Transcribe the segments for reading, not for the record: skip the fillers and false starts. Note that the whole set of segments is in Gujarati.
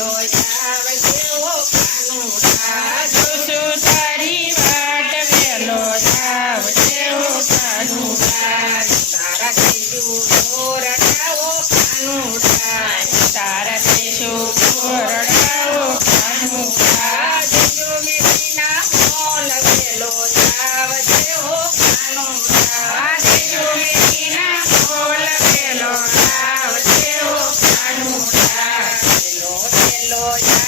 વેલો આવજે ઓ કાનુડા જોશું તારી વાટ વેલો આવજે ઓ કાનુડા તારા ત્રીજું ધોરણાઓ કાનુડા તારા દેશો કોરડાઓ કાનુડા ત્રીજો મીઠીના મોલ વેલો આવજે ઓ કાનુડા દેશો મીઠીના બોલ વેલો આવજે ઓ કાનુડા વેલો વેલો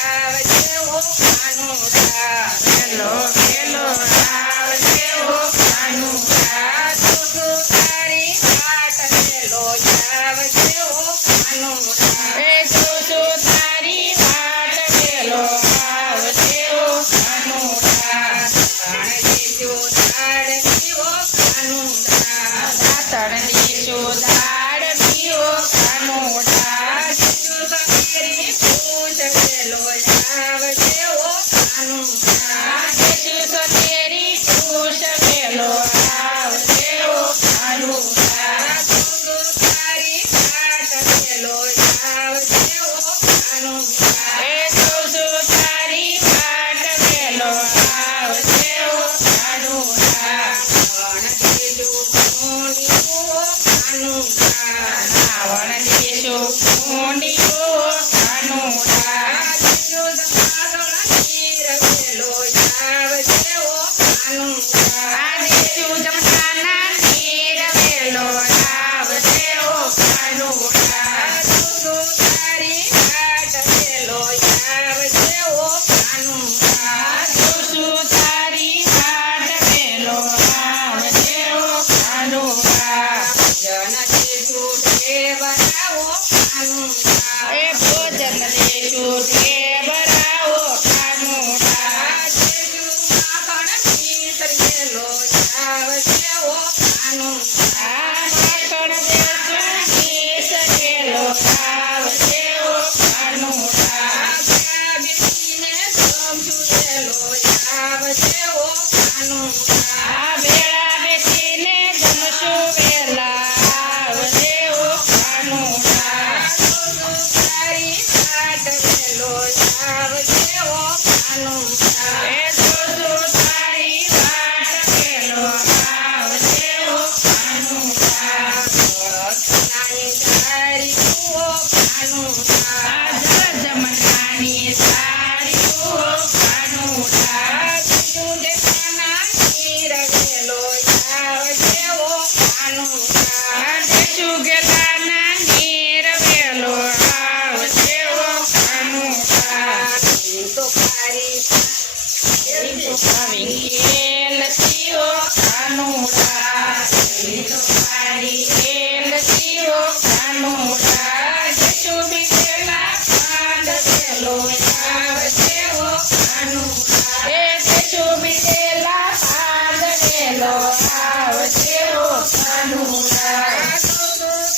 આવજે ઓ કાનુડા વેલો વેલો આવજે ઓ કાનુડા તું તારી વાટ વેલો આવજે ઓ કાનુડા એ જોશું તારી વાટ વેલો આવજે ઓ કાનુડા ત્રીજો ઝાડ પીવો કાનુડા દાતણ દીશો દાડ પીવો કાનુડા ત્રીજું સકેરી પૂછ વેલો આવજે ઓ કાનુડા દેશું સકેરી ખુશ વેલો આવજે ઓ કાનુડા તું તારી વાટ વેલો આવજે ઓ કાનુડા એ જોશું તારી વાટ વેલો આવજે ઓ કાનુડા ત્રીજું ભૂંડિયું કાનુડા રાવણ દેશો કુંડિયો કાનુડા ત્રીજું સાગર નીર વેલો આવજે ઓ કાનુડા દેશું જમનાના નીર વેલો આવજે ઓ કાનુડા તું તારી વાટ વેલો આવજે ઓ કાનુડા જોશું તારી વાટ વેલો આવજે ઓ કાનુડા જન દેશું દેવરાઓ કાનુડા એ ભોજન દેશું દેવરાઓ કાનુડા દેશું માખણ પીતર વેલો આવજે ઓ કાનુડા માખણ દેશું ઘીસ વેલો આવજે ઓ કાનુડા બીટીને સમજુ વેલો આવજે ઓ કાનુડા વેળા બેસીને જમશું વેલા આવજે ઓ કાનુડા તારી વાટ વેલો આવજે ઓ કાનુડા એ જોશું તારી વાટ વેલો આવજે ઓ કાનુડા નાની તારી ઓ કાનુડા જમનાની સાડીઓ કાનુડા તું દેખાના નીર વેલો આવજે ઓ કાનુડા દેશું ગેલાના નીર વેલો આવજે ઓ કાનુડા તો તારી વિંકેલ સીઓ કાનુડા વિંકેલ સીઓ કાનુડા દેશું વિંકેલા પાંડ વેલો આવજે ઓ કાનુડા એ દેશું વિંકેલા પાંડ વેલો આવજે ઓ કાનુડા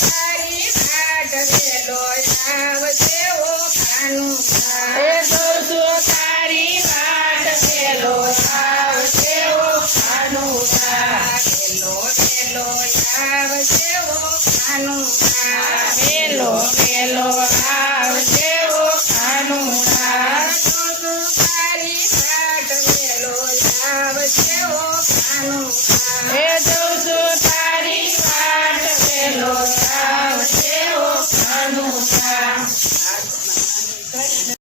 તારી વાટ વેલો આવજે ઓ કાનુડા એ જોશું તારી વાટ વેલો આવજે ઓ કાનુડા વેલો વેલો આવજે ઓ કાનુડા વેલો વેલો આવજે ઓ કાનુડા તારી વાટ વેલો આવજે ઓ કાનુડા એ જોશું તારી વાટ વેલો આવજે ઓ કાનુડા